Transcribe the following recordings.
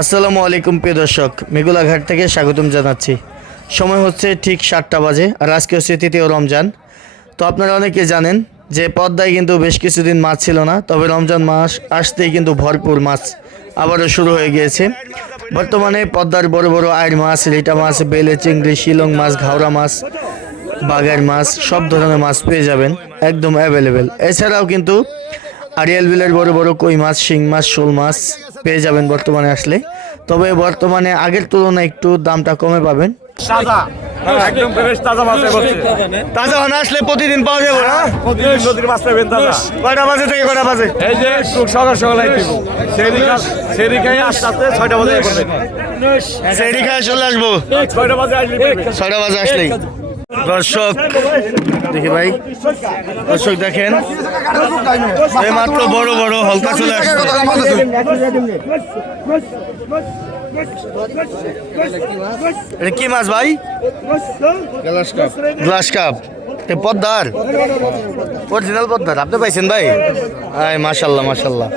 আসসালামু আলাইকুম, প্রিয় দর্শক। মেগুলাঘাট থেকে স্বাগতম জানাচ্ছি। সময় হচ্ছে ঠিক সাতটা বাজে, আর আজকে হচ্ছে তৃতীয় রমজান। তো আপনারা অনেকে জানেন যে পদ্মায় কিন্তু বেশ কিছুদিন মাছ ছিল না, তবে রমজান মাস আসতেই কিন্তু ভরপুর মাছ আবারও শুরু হয়ে গিয়েছে। বর্তমানে পদ্মার বড় বড় আয়ের মাছ, লিটা মাছ, বেলে, চিংড়ি, শিলং মাছ, ঘাওড়া মাছ বাগার মাছ, সব ধরনের মাছ পেয়ে যাবেন, একদম অ্যাভেলেবেল এছাড়াও কিন্তু আরিয়াল বিলের বড় বড় কই মাছ, শিং মাছ, শোল মাছ পেয়ে যাবেন বর্তমানে আসলে। তবে বর্তমানে আগের তুলনায় একটু দামটা কমে পাবেন। তাজা। একদম ফ্রেশ তাজা মাছ তাজা না? আসলে প্রতিদিন পাওয়া যাবে না? প্রতিদিন নদীর মাছ পাবেন তাজা। কয়টা বাজে থেকে কয়টা বাজে? এই যে সকাল সকাল আস্তে আস্তে ছয়টা বাজে চলে আসব। ছয়টা বাজে আসলে ছয়টা বাজে আসলেই। দর্শক দেখি ভাই। দর্শক দেখেন এই মাত্র বড় বড় হলকা চলে আসছে। এটা কি মাছ ভাই? Glass cup. এ পদ্মার। অরিজিনাল পদ্মার। আপনি পাইছেন ভাই? আয় মাশাল্লাহ মাশাল্লাহ।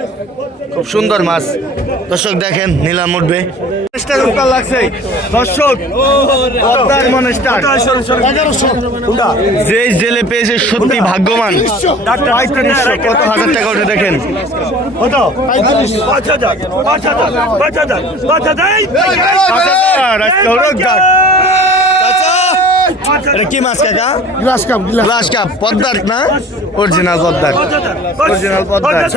খুব সুন্দর মাছ। দর্শক দেখেন নিলাম উঠবে। লাগছে। দর্শক যে জেলে পেয়েছে সত্যি ভাগ্যবান। কত হাজার টাকা উঠে দেখেন। কত পাঁচ হাজার পাঁচ হাজার পাঁচ হাজার পাঁচ হাজার পাঁচ হাজার, আজকে হলো গাছ। এটা কি মাছ কাকা গ্লাস কাপ গ্লাস কাপ পদ্মার না অরিজিনাল পদ্মার অরিজিনাল পদ্মার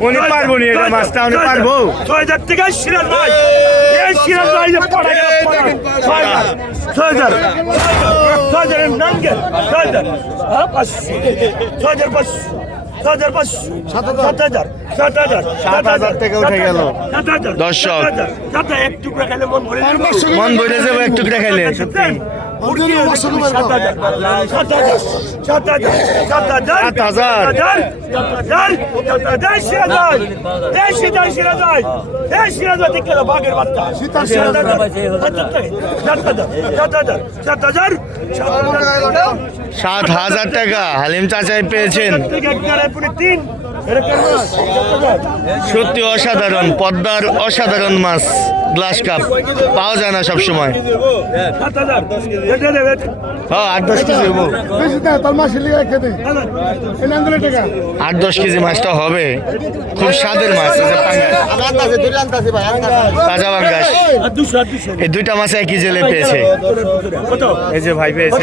উনি পারব নি এটা মাছটা, উনি পারব? ছয় হাজার থেকে সিরাজ ভাই এই সিরাজ ভাই পড়া গেল। ছয় হাজার ছয় হাজার ছয় হাজার নাঙ্গেল ছয় হাজার হ্যাঁ, পাঁচশো। ছয় হাজার পাঁচশো ছয় হাজার পাঁচশো। সাত হাজার। সাত হাজার। সাত হাজার থেকে উঠে গেল। দর্শক। সাত হাজার। সাত হাজার। এক টুকরা খেলে মন ভরে। মন ভরে যাবে একটু মুরগি সাত হাজার টাকা হালিম চাচাই পেয়েছেন তিন সত্যি অসাধারণ, পদ্মার অসাধারণ মাছ, গ্লাস কাপ। পাওয়া যায় না সব সময় সাত হাজার এটা দেবে হ্যাঁ আট দশ কেজি আট দশ কেজি মাছটা হবে। খুব স্বাদের মাছ। তাজা বাঙ্গাস এই দুইটা মাছ একই জেলে পেয়েছে। এই যে ভাই পেয়েছে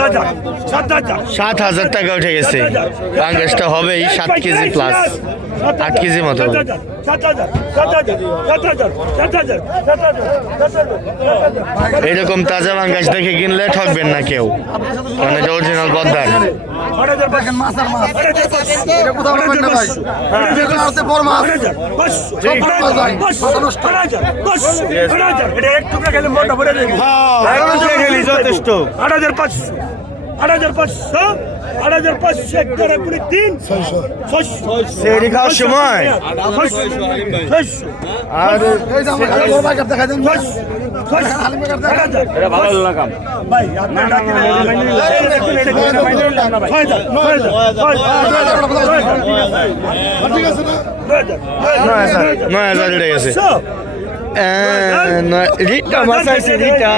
হাজার। সাত হাজার। টাকা উঠে গেছে। কংগ্রেসটা হবেই সাত কেজি প্লাস আট কেজি মতো এরকম তাজা বাঙ্গাস দেখে কিনলে ঠকবেন না কেউ মানে অরিজিনাল পদ্মার যথেষ্ট আট হাজার পাঁচশো আট হাজার পাঁচশো আট হাজার পাঁচশো এক কুড়ি তিন সময় নয় হাজার নয় হাজার উঠে গেছে রিটা মাছ আছে রিটা।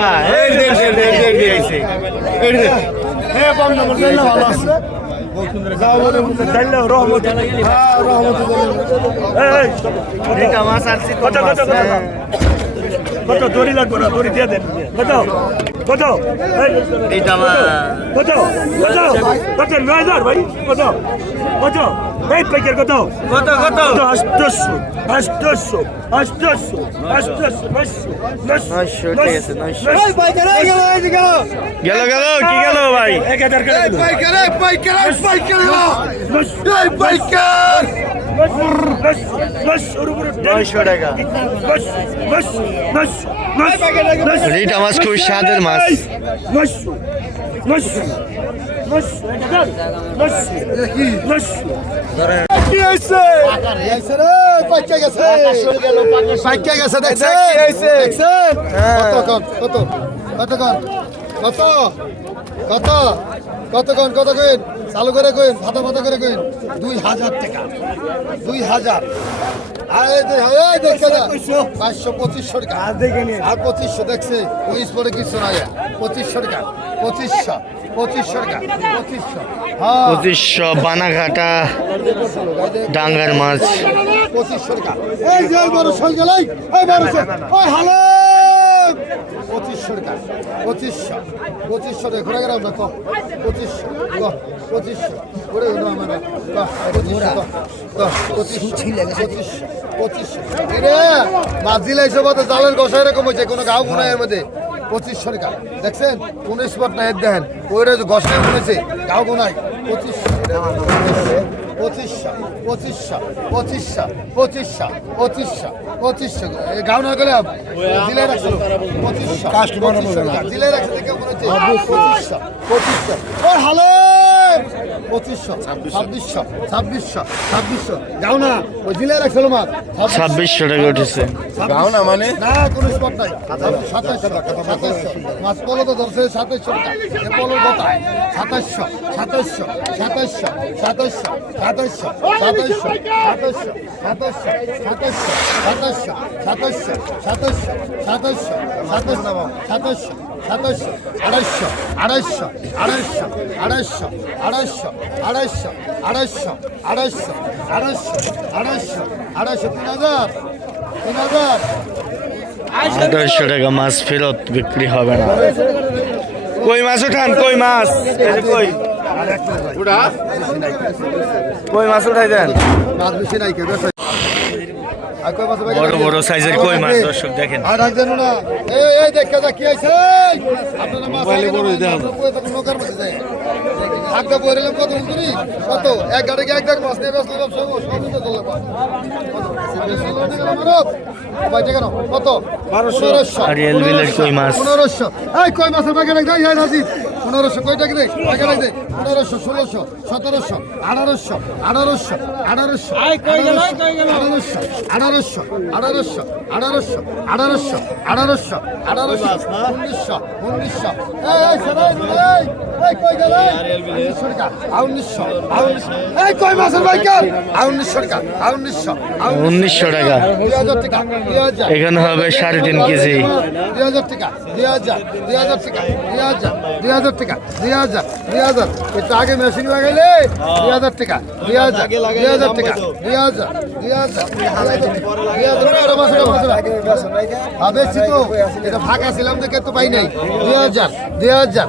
হ্যাঁ ভালো আছে। রহমত। রিটা মাছ চিতল কত কত কত হ্যাঁ। কত দড়ি লাগবে না দড়ি দিয়ে দেন। কত কত কত কত কত নয় হাজার ভাই কত কত এই প্যাকেট কত কত কত আষ্টশো আষ্টশো আষ্টশো আষ্টশো নশো নয়শো, ঠিক আছে, নয়শো। নশো গেল গেল। এক হাজার পাইকারে পাইকারে পাইকারে। পাইকার। রিটা মাছ খুবই স্বাদের মাছ। কত? কত? কত? কত কন কত কইন চালু করে কইন ফাটা ফাটা করে কইন দুই হাজার টাকা। দুই হাজার। না পাঁচশো পঁচিশশো টাকা। আর পঁচিশশো দেখছে উনিশ পরে কিছু নাই। পঁচিশশো টাকা পঁচিশশো পঁচিশশো টাকা পঁচিশশো। হ্যাঁ। পঁচিশশো বানাঘাটা ডাঙ্গার মাছ। পঁচিশশো টাকা। এই যে বারোশো গেলাই এই বারোশো ওই হালো! পঁচিশশোর কাজ পঁচিশশো। পঁচিশশো রে ঘোরা গেলাম না পঁচিশশো। পঁচিশশো। ঘুরে গেল আমার। কোনো দেখছেন? কোন স্পট না দেখেন ওইটা গসায় গাও গুনায়। পঁচিশশো। পঁচিশশো পঁচিশশো পঁচিশশো পঁচিশশো পঁচিশশো পঁচিশশো গাও না গেলে দিলে রাখছো পঁচিশশো দিলে রাখছো পঁচিশশো পঁচিশশো। ও হ্যালো পঁচিশশো ছাব্বিশশো ছাব্বিশশো ছাব্বিশশো গাও না ওই দিলে রাখছো মাছ ছাব্বিশশো টাকা উঠেছে গাও না মানে না কোনো স্পট নাই সাতাইশশো সাতাইশশো মাছ পলো তো ধরছে সাতাইশশো টাকা এ পলো কোথায় সাতাইশশো সাতাইশশো সাতাইশশো সাতাইশশো সাতাইশশো সাতাইশশো সাতাইশশো সাতাইশশো সাতাইশশো সাতাইশশো সাতাইশশো সাতাইশশো সাতাইশশো সাতাইশশো সাতাইশশো আড়াইশো আড়াইশো আড়াইশো আড়াইশো আড়াইশো আড়াইশো আড়াইশো আড়াইশো আড়াইশো আড়াইশো আড়াইশো তিন হাজার তিন হাজার আঠারোশো টাকা মাছ ফেরত বিক্রি হবে না কই মাছ উঠান কই মাছ কই কই মাছ উঠাই দেন মাছ বেশি নাই কেউ বেশ আর কয় মাছ বাকি বড় বড় সাইজের কই মাছ দর্শক দেখেন। আর রাখ দেন না এই এই দেখে যা কি আইছে আপনারা মাছ আগে না মাছ যায় হাগদা বইরেলাম কত উন্তরি কত? এক গাড়ি এক গাড়ি মাছ নিয়ে বেসলো সব সব সব তো চলে কত? পনেরোশো। পনেরোশো। এই কই মাছের বাকি রাখ দেয় রাজীব পনেরোশো কয় টাকা দে বাকি রাখ দে পনেরোশো ষোলোশো সতেরোশো আঠারোশো আঠারোশো আঠারোশো আঠারোশো আঠারোশো আঠারোশো আঠারোশো আঠারোশো আঠারোশো আঠারোশো উনিশশো উনিশশো। এই। উনিশশো টাকা। এখানে হবে সাড়ে তিন কেজি। দুই হাজার টাকা দুই হাজার দুই হাজার টাকা দুই হাজার দুই হাজার টাকা দুই হাজার দুই হাজার একটু আগে মেশিন লাগাইলে দুই হাজার টাকা দুই হাজার দুই হাজার টাকা দুই হাজার দুই হাজার দুই হাজার মাসে তো এটা ফাঁকা ছিলাম দেখে তো পাই নাই। দুই হাজার দুই হাজার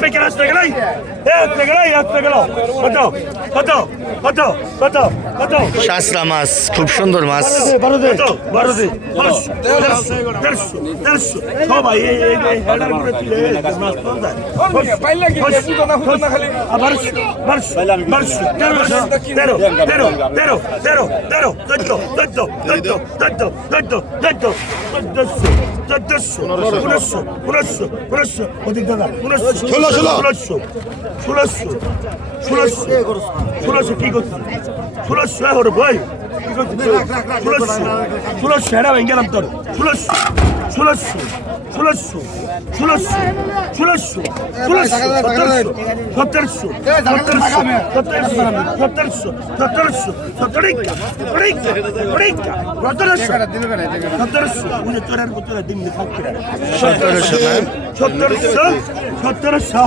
প্যাকেট আসতে গেলাই এক প্যাকেট আসতে গেল কত কত কত কত কত শাসরা মাছ খুব সুন্দর মাছ বারো দে বারো দে পাঁচশো দেড়শো দেড়শো দেড়শো সবাই এই এই এই হেডার করে তুলে মাছ পাওয়া যায় বারোশো বারোশো বারোশো তেরোশো তেরো তেরো তেরো তেরো তেরো চোদ্দ চোদ্দ চোদ্দ চোদ্দ চোদ্দ চোদ্দ চোদ্দশো চোদ্দশো caddesi, burası, burası, burası, o dikte burası, burası, burası, burası. ষোলোশো ষোলোশো কি করছে ষোলোশো হলো ভাই ষোলোশো ষোলোশো হ্যাঁ ভেঙে গেলাম তোর ষোলোশো ষোলোশো ষোলোশো ষোলোশো ষোলোশো ষোলোশো সতেরোশো সতেরোশো সতেরোশো সতেরোশো সতেরোশো সতেরিকা সতেরিকা সতেরিকা সতেরোশো সতেরোশো বুঝে তোর আর তোরা দিন সতেরোশো সতেরোশো সতেরোশো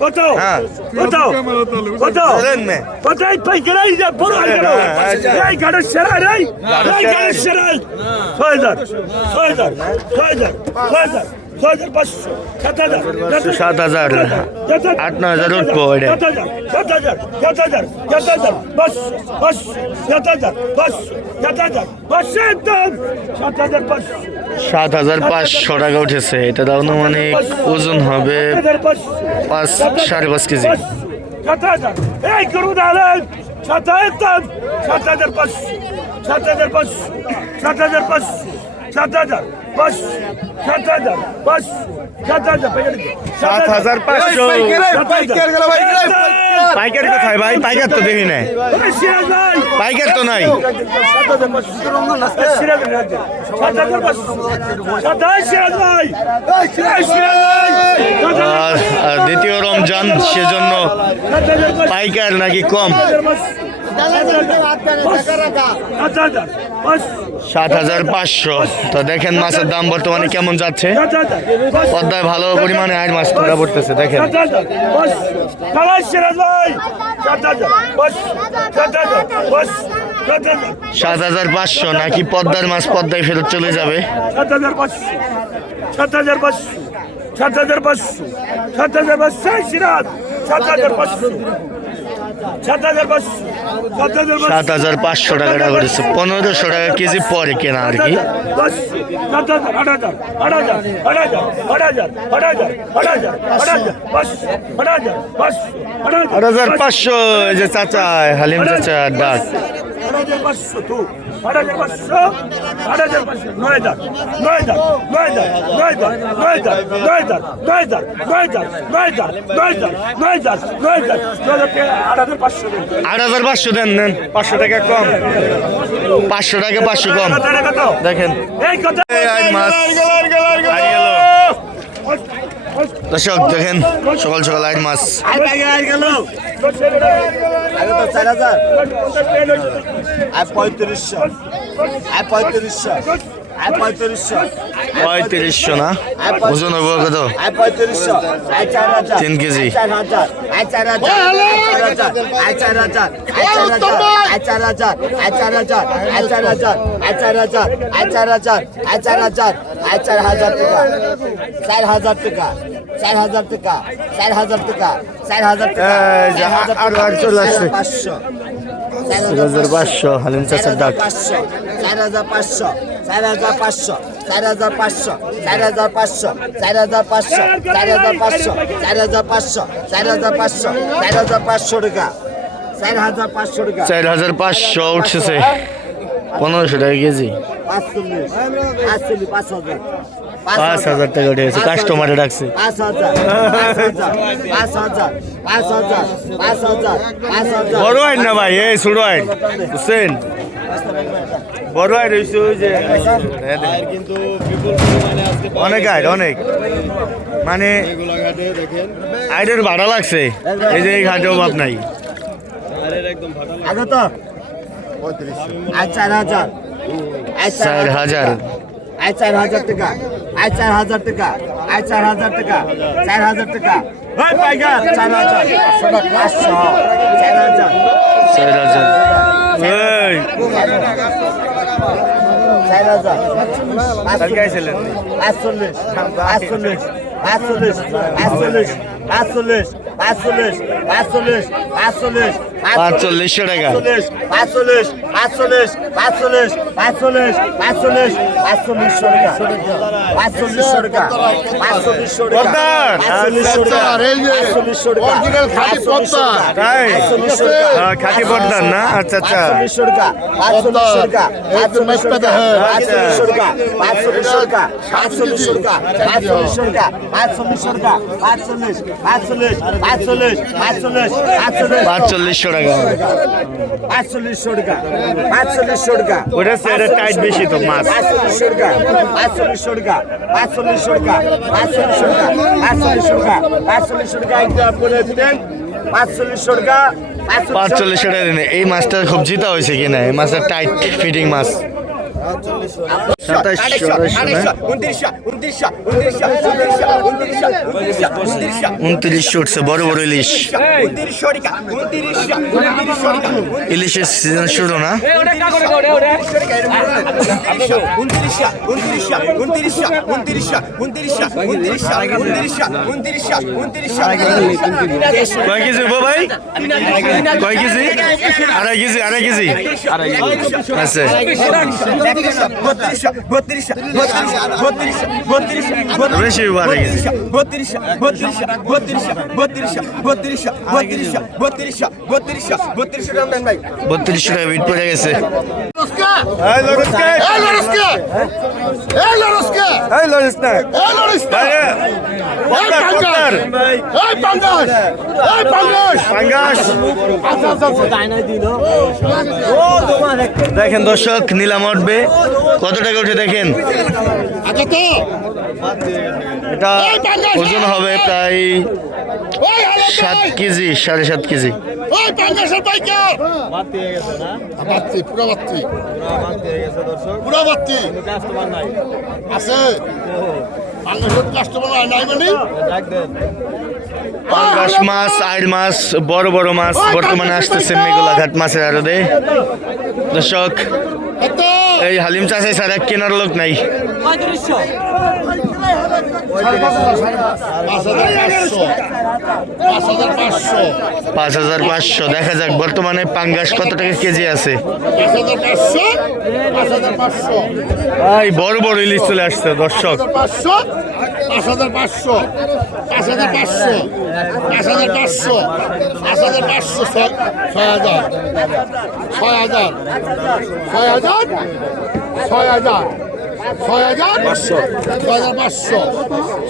ওটাও ওটাও ওটাও ওটাই পাইকারাই যা বড় আইলো এই গাড়ি সেরা রে এই গাড়ি সেরা 6000 6000 6000 6000 সাত হাজার আট ন হাজার উঠবো এটা সাত হাজার পাঁচশো টাকা উঠেছে। এটা দাম মানে ওজন হবে পাঁচ সাড়ে পাঁচ কেজি। সাত হাজার এই করুন সাত হাজার সাত হাজার পাঁচশো সাত হাজার পাঁচশো সাত হাজার পাঁচশো সাত হাজার সাত হাজার পাঁচশো সাত হাজার পাইকার কোথায় ভাই? পাইকার তো দেখি নাই। পাইকার তো নাই। দ্বিতীয় রমজান সেজন্য পাইকার নাকি কম? সাত হাজার পাঁচশো। তো দেখেন মাছের দাম বর্তমানে কেমন যাচ্ছে? পদ্মায় ভালো পরিমাণে আয়ের মাছ ধরা পড়তেছে, দেখেন। সাত হাজার পাঁচশো নাকি পদ্মার মাছ পদ্মায় ফেরত চলে যাবে? সাত হাজার সাত হাজার পাঁচশো। সাত হাজার পাঁচশো। সাত হাজার পাঁচশো সাত হাজার পাঁচশো। সাত হাজার পাঁচশো টাকাটা করেছে। পনেরোশো টাকা কেজি পরে কেনা আর কি। আট হাজার পাঁচশো, এই যে চাচা, হালিম চাচা, ডাক। আট হাজার পাঁচশো আট হাজার নয় হাজার নয় হাজার নয় হাজার নয় হাজার নয় হাজার নয় হাজার নয় হাজার নয় হাজার নয় হাজার নয় হাজার নয় হাজার নয় হাজার আট হাজার পাঁচশো দিন আট হাজার পাঁচশো দেন নেন পাঁচশো টাকা কম পাঁচশো টাকা পাঁচশো কম দেখেন এই কথা দর্শক, দেখেন, সকাল সকাল আইন মাস পঁয়ত্রিশশো পঁয়ত্রিশশো পঁয়ত্রিশশো না? ওজন হব কত? তিন কেজি। চার হাজার চার হাজার টাকা। চার হাজার টাকা চার হাজার টাকা চার হাজার টাকা চলে আসছে। পাঁচশো চার হাজার পাঁচশো হালিম চাচার ডাক পাঁচশো চার হাজার পাঁচশো চার হাজার পাঁচশো চার হাজার পাঁচশো চার হাজার পাঁচশো চার হাজার পাঁচশো চার হাজার পাঁচশো চার হাজার পাঁচশো চার হাজার পাঁচশো চার হাজার পাঁচশো টাকা চার হাজার পাঁচশো টাকা চার হাজার পাঁচশো উঠছে পনেরোশো টাকা কেজি পাঁচচল্লিশ পাঁচচল্লিশ পাঁচ হাজার পাঁচ হাজার টাকা উঠেছে কাস্টমারে ডাকছে। বড় আইন না ভাই এই ছোট আইন বুঝছেন? বড় আইন হয়েছে ওই যে অনেক আইন অনেক। মানে আইনের ভাড়া লাগছে এই যে এই ঘাটে অভাব নাই। আগে তো আর চার হাজার। চার হাজার। আয় চার হাজার টাকা আয় চার হাজার টাকা আয় চার হাজার টাকা চার হাজার টাকা। ওই পাইকার চার হাজার পাঁচশো চার হাজার। চার হাজার। চার হাজার। পাঁচচল্লিশ পাঁচচল্লিশ পাঁচচল্লিশ পাঁচচল্লিশ পাঁচচল্লিশ পাঁচচল্লিশ পাঁচচল্লিশ পাঁচচল্লিশ পাঁচচল্লিশশো টাকা পাঁচচল্লিশ পাঁচচল্লিশ পাঁচচল্লিশ পাঁচচল্লিশ পাঁচচল্লিশ পাঁচচল্লিশশো টাকা পাঁচচল্লিশশো টাকা পাঁচচল্লিশশো টাকা পদ্মার। পাঁচচল্লিশশো টাকা এই যে পাঁচচল্লিশশো টাকা original খাঁটি পাঁচচল্লিশশো। টাকা। হ্যাঁ, পদ্মার না? আচ্ছা, আচ্ছা। পাঁচচল্লিশশো টাকা পাঁচচল্লিশশো টাকা পাঁচচল্লিশশো টাকা হ্যাঁ। পাঁচচল্লিশশো টাকা পাঁচচল্লিশশো টাকা পাঁচচল্লিশশো টাকা পাঁচচল্লিশশো টাকা পাঁচচল্লিশশো টাকা পাঁচচল্লিশ পাঁচচল্লিশ পাঁচচল্লিশ পাঁচচল্লিশ পাঁচচল্লিশ পাঁচচল্লিশশো টাকা পাঁচচল্লিশশো টাকা। পাঁচচল্লিশশো টাকা। ওটা স্যারের টাইট বেশি তো মাছ পাঁচচল্লিশশো টাকা। পাঁচচল্লিশশো টাকা। পাঁচচল্লিশশো টাকা। পাঁচচল্লিশশো টাকা। পাঁচচল্লিশশো টাকা। পাঁচচল্লিশশো টাকা একটা বলে দিলেন। পাঁচচল্লিশশো টাকা। পাঁচচল্লিশশো টাকা দিন এই মাছটা খুব জিতা হয়েছে কিনা? এই মাছটা টাইট ফিটিং মাছ উনত্রিশশো উঠছে বড় বড় ইলিশ। ইলিশের সিজন শুরু না? কয় কেজি ভাই? কয় কেজি? আড়াই কেজি আড়াই কেজি। আড়াই কেজি বত্রিশশো টাকা বিট পড়ে গেছে আচ্ছা আচ্ছা দেখেন দর্শক নিলাম উঠবে কত টাকা উঠে দেখেন? আচ্ছা এটা ওজন হবে প্রায় সাত কেজি সাড়ে সাত কেজি। আছে। মানে? পাঙ্গাস মাছ আইল মাছ বড় বড় মাছ বর্তমানে আসতেছে মেঘলা ঘাট মাছের আড়তে। দর্শক এই হালিম চাষে ছাড়া কেনার লোক নাই। পাঁচ হাজার পাঁচশো। দেখা যাক, বর্তমানে পাঙ্গাস কত টাকা কেজি আছে? এই বড় বড় ইলিশ চলে আসছে, দর্শক। পাঁচশো পাঁচ হাজার পাঁচশো, পাঁচ পাঁচশো, পাঁচ হাজার পাঁচশো, ছয় হাজার, ছয় ছয় হাজার ছয় হাজার ছয় হাজার? পাঁচশো। ছয় হাজার পাঁচশো।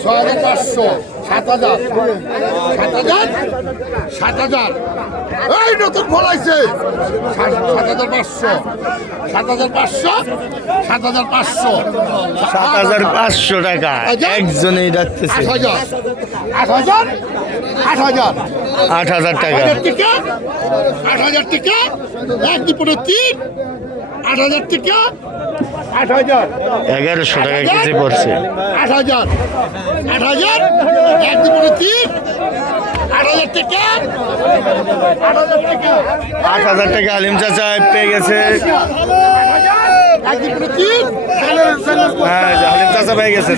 ছয় হাজার পাঁচশো। সাত হাজার। সাত হাজার? সাত হাজার। এই নতুন ফলাইছে সাত হাজার পাঁচশো। সাত হাজার পাঁচশো। সাত হাজার পাঁচশো। সাত হাজার পাঁচশো টাকা। একজনেই ডাকতেছে। আট হাজার। আট হাজার? আট হাজার। আট হাজার টাকা। আট হাজার টিকা এক দুপুরে তিন? আট হাজার টিকা এগারোশো টাকা কেজি পড়ছে। আট হাজার। আট হাজার। এক দুপুরে তিন। আট হাজার টিকা। হালিম চাচা পেয়ে গেছে। হ্যাঁ হালিম চাচা পেয়ে গেছে